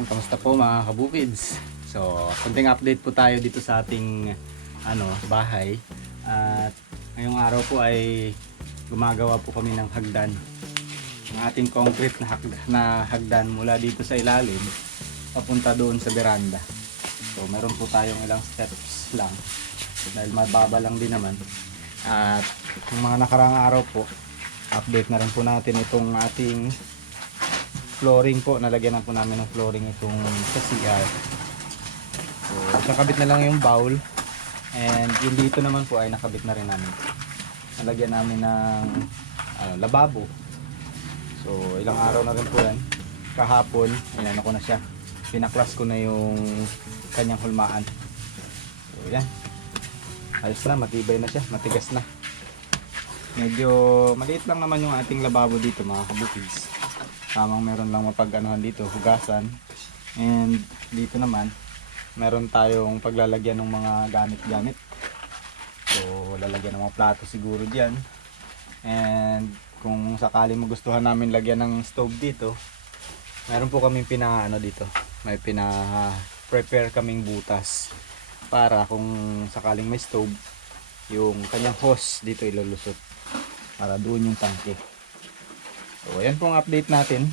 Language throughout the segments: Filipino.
Ayan, kamusta po mga kabukids? So, kunting update po tayo dito sa ating ano, bahay. At ngayong araw po ay gumagawa po kami ng hagdan. Ng ating concrete na, hagdan, na hagdan mula dito sa ilalim papunta doon sa veranda. So, meron po tayong ilang steps lang. So, dahil mababa lang din naman. At yung mga nakarang araw po, update na rin po natin itong ating flooring po. Nalagyan na po namin ng flooring itong sa CR. So, nakabit na lang yung bowl. And yung dito naman po ay nakabit na rin namin. Nalagyan namin ng ano, lababo. So, ilang araw na rin po yan. Kahapon, inano ko na siya. Pinaklas ko na yung kanyang hulmaan. So, yan. Ayos na, matibay na siya. Matigas na. Medyo maliit lang naman yung ating lababo dito mga kabukids. Tamang meron lang mapag-anuhan dito, hugasan. And dito naman, meron tayong paglalagyan ng mga gamit-gamit. So, lalagyan ng mga plato siguro diyan. And kung sakali magustuhan namin lagyan ng stove dito, meron po kaming pina ano dito. May pina prepare kaming butas para kung sakaling may stove, yung kanyang hose dito ilulusot para doon yung tangke. So, ayan po ang update natin.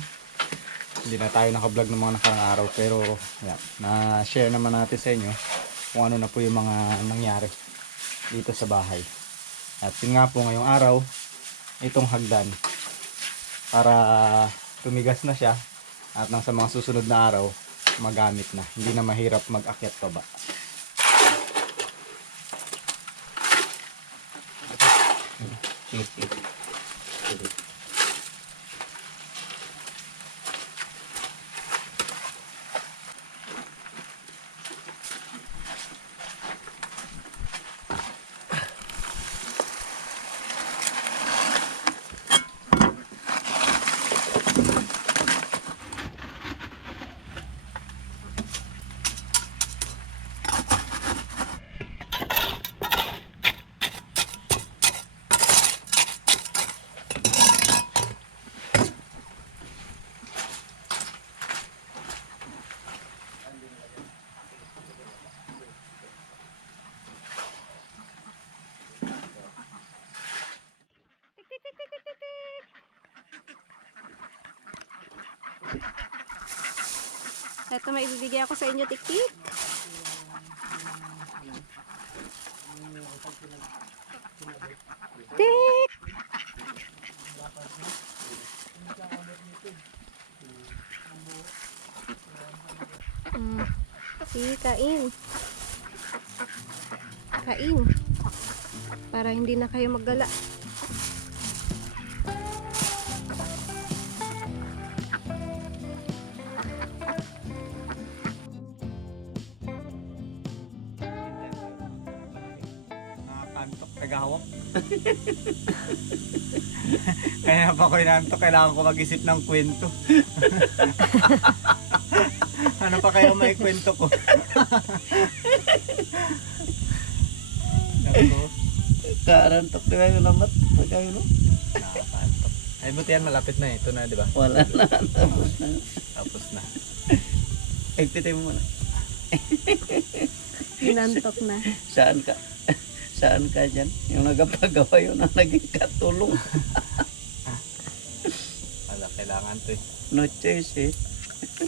Hindi na tayo naka-vlog ng mga nakarang araw pero yan, na-share naman natin sa inyo kung ano na po yung mga nangyari dito sa bahay. At yun nga po ngayong araw, itong hagdan para tumigas na siya at nang sa mga susunod na araw magamit na. Hindi na mahirap mag-akyat pa ba. Ito may ibibigay ako sa inyo, tiktik. Tik! Mm. Sige, kain. Kain. Para hindi na kayo maggala. Tagahawak. Kaya pa ko inantok, kailangan ko mag-isip ng kwento. ano pa kaya may kwento ko? Nako, Karantok di ba yung lambat? Pagkain no? nakakantok. Ay, buti yan, malapit na eh. Ito na, di ba? Wala na. Tapos na. Tapos na. Egpitay mo muna. Inantok na. Saan ka? Saan ka dyan? Yung nagapagawa yun ang naging katulong. Wala, kailangan to eh. No choice eh.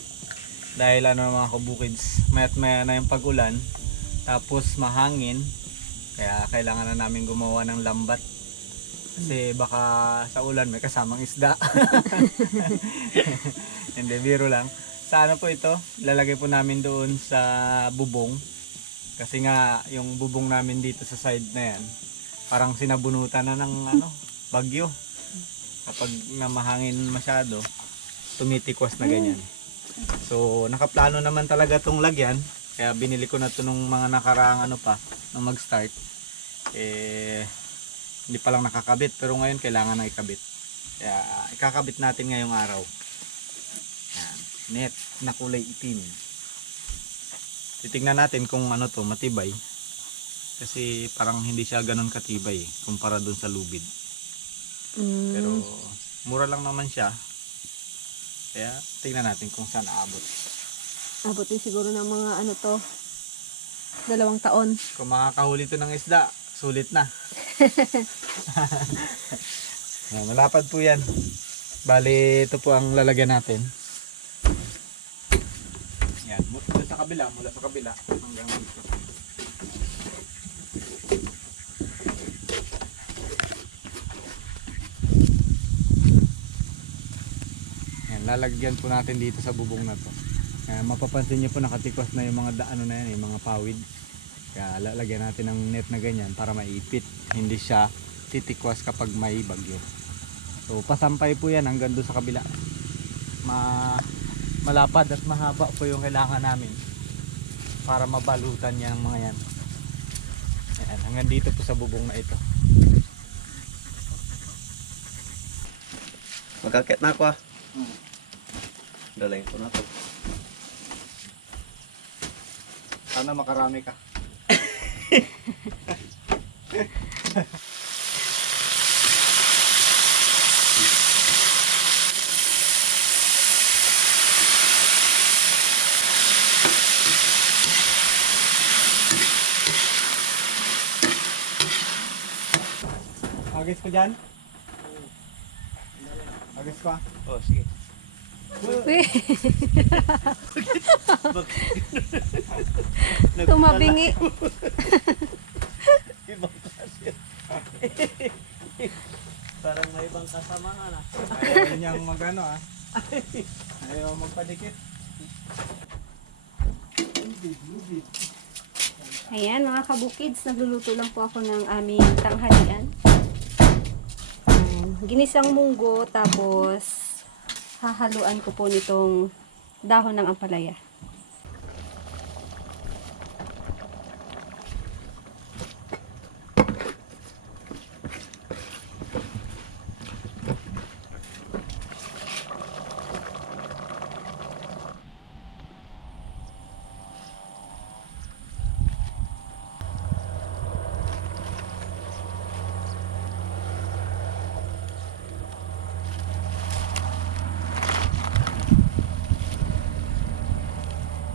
Dahil ano mga kabukids, mayat maya na yung pag-ulan, tapos mahangin, kaya kailangan na namin gumawa ng lambat. Kasi baka sa ulan may kasamang isda. Hindi, biro lang. Sa ano po ito, lalagay po namin doon sa bubong. Kasi nga, yung bubong namin dito sa side na yan, parang sinabunutan na ng ano, bagyo. Kapag namahangin masyado, tumitikwas na ganyan. So, nakaplano naman talaga tong lagyan. Kaya binili ko na to nung mga nakaraang ano pa, nung mag-start. Eh, hindi pa lang nakakabit. Pero ngayon, kailangan na ikabit. Kaya, ikakabit natin ngayong araw. Yan. Net na kulay itim. Titingnan natin kung ano to, matibay. Kasi parang hindi siya ganun katibay eh, kumpara dun sa lubid. Mm. Pero mura lang naman siya. Kaya tingnan natin kung saan aabot. Abutin siguro ng mga ano to, dalawang taon. Kung makakahuli to ng isda, sulit na. Malapad po yan. Bali, ito po ang lalagyan natin. Yan, mula sa kabila, mula sa kabila hanggang dito. Yan, lalagyan po natin dito sa bubong na to. Kaya mapapansin nyo po nakatikos na yung mga da- ano na yan, yung mga pawid. Kaya lalagyan natin ng net na ganyan para maipit. Hindi siya titikwas kapag may bagyo. So pasampay po yan hanggang doon sa kabila. Ma malapad at mahaba po yung kailangan namin para mabalutan yan ang mga yan. Ayan, hanggang dito po sa bubong na ito. Magkakit na ako ah. Dalayin ko na to. Sana makarami ka. Agis ko dyan? Agis ko ah. Oh, sige. Uy, tumabingi. Ibang klase. Parang may ibang kasamaan ah. Ayaw niyang magano ah. Ayaw magpadikit. Ayan mga kabukids, nagluluto lang po ako ng aming tanghalian. Ginisang munggo tapos hahaluan ko po nitong dahon ng ampalaya.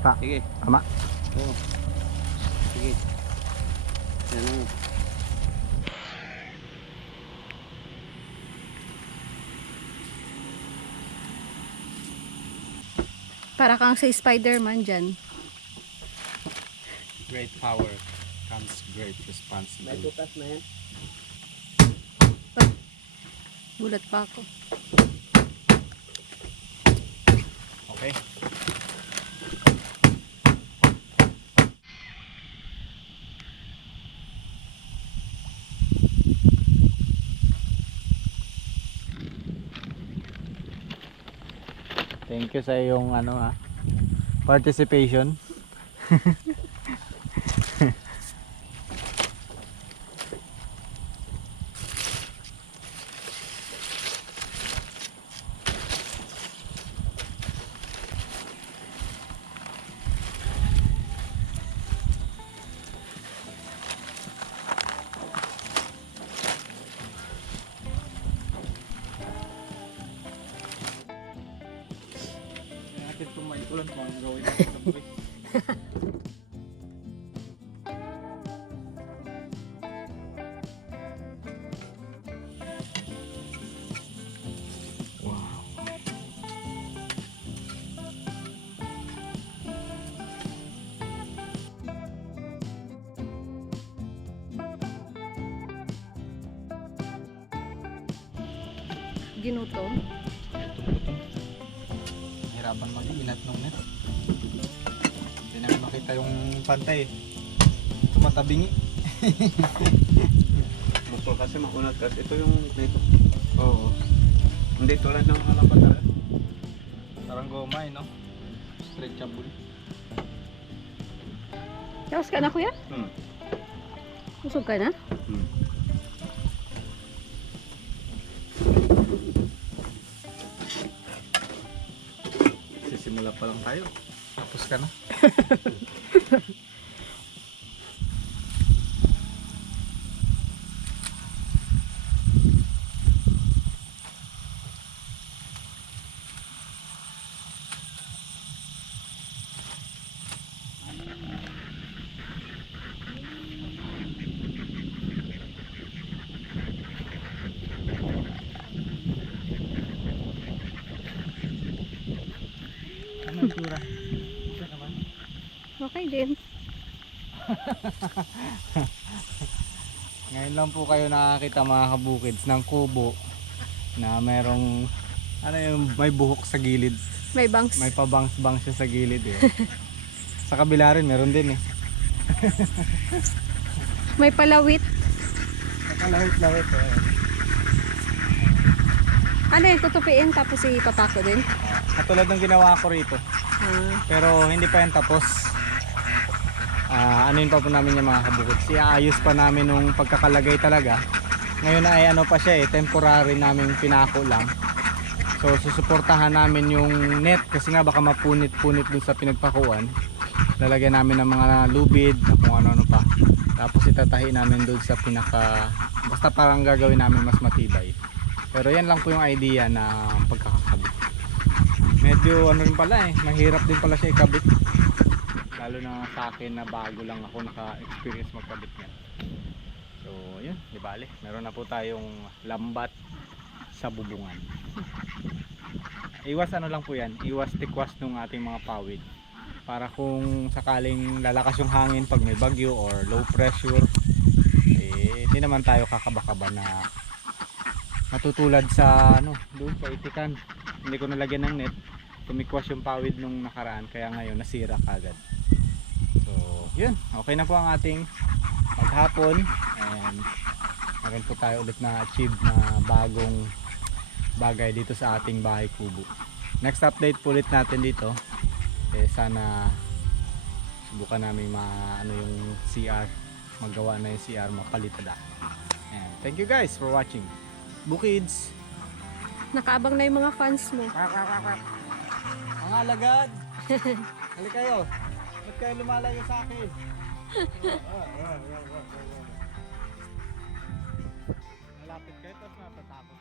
Ta. Sige. Tama. Oo. Sige. Yan ang. Para kang sa Spider-Man dyan. Great power comes great May responsibility. butas na yan. Gulat pa ako. Okay. Thank you sa iyong ano ah participation. ulan kung ang gawin natin sa buhay? Wow. Hirapan mag-inat nung net. Hindi namin makita yung pantay. Tumatabingi. Gusto kasi makunat kasi ito yung dito. Oo. Hindi tulad ng halapan talaga. Parang gomay, no? Stretchable. Tapos ka na kuya? Hmm. Usog ka na? Hmm. Sisimula pa lang tayo. Tapos ka na. ang tura? Isa naman. Okay din. Ngayon lang po kayo nakakita mga kabukids ng kubo na merong ano yung may buhok sa gilid. May bangs. May pabangs-bangs siya sa gilid eh. sa kabila rin meron din eh. May palawit. Nakalawit-lawit eh. Ano yung tutupiin tapos ipapako din? Katulad ng ginawa ko rito. Ah, Pero hindi pa yan tapos. Ah, ano yun pa po namin yung mga kabukid. Siaayos pa namin nung pagkakalagay talaga. Ngayon ay ano pa siya eh, temporary namin pinako lang. So susuportahan namin yung net kasi nga baka mapunit-punit dun sa pinagpakuan. Lalagyan namin ng mga lubid, kung ano-ano pa. Tapos itatahi namin dun sa pinaka basta parang gagawin namin mas matibay. Pero yan lang po yung idea na pagkakakabit. Medyo ano rin pala eh, mahirap din pala siya ikabit. Lalo na sa akin na bago lang ako naka-experience magkabit niyan. So, yun, di bale. Meron na po tayong lambat sa bubungan. Iwas ano lang po yan, iwas tikwas ng ating mga pawid. Para kung sakaling lalakas yung hangin pag may bagyo or low pressure, eh, hindi naman tayo kakabakaba na matutulad sa ano, doon sa itikan. Hindi ko nalagyan ng net. Tumikwas yung pawid nung nakaraan kaya ngayon nasira kagad. Yun. Okay na po ang ating maghapon and meron po tayo ulit na achieve na bagong bagay dito sa ating bahay kubo. Next update po ulit natin dito. Eh sana subukan namin ma ano yung CR magawa na yung CR mapalitada. And thank you guys for watching. Bukids! nakaabang na yung mga fans mo. Mga alagad! Hali kayo! Ba't kayo lumalayo sa akin? Malapit kayo tapos matatakot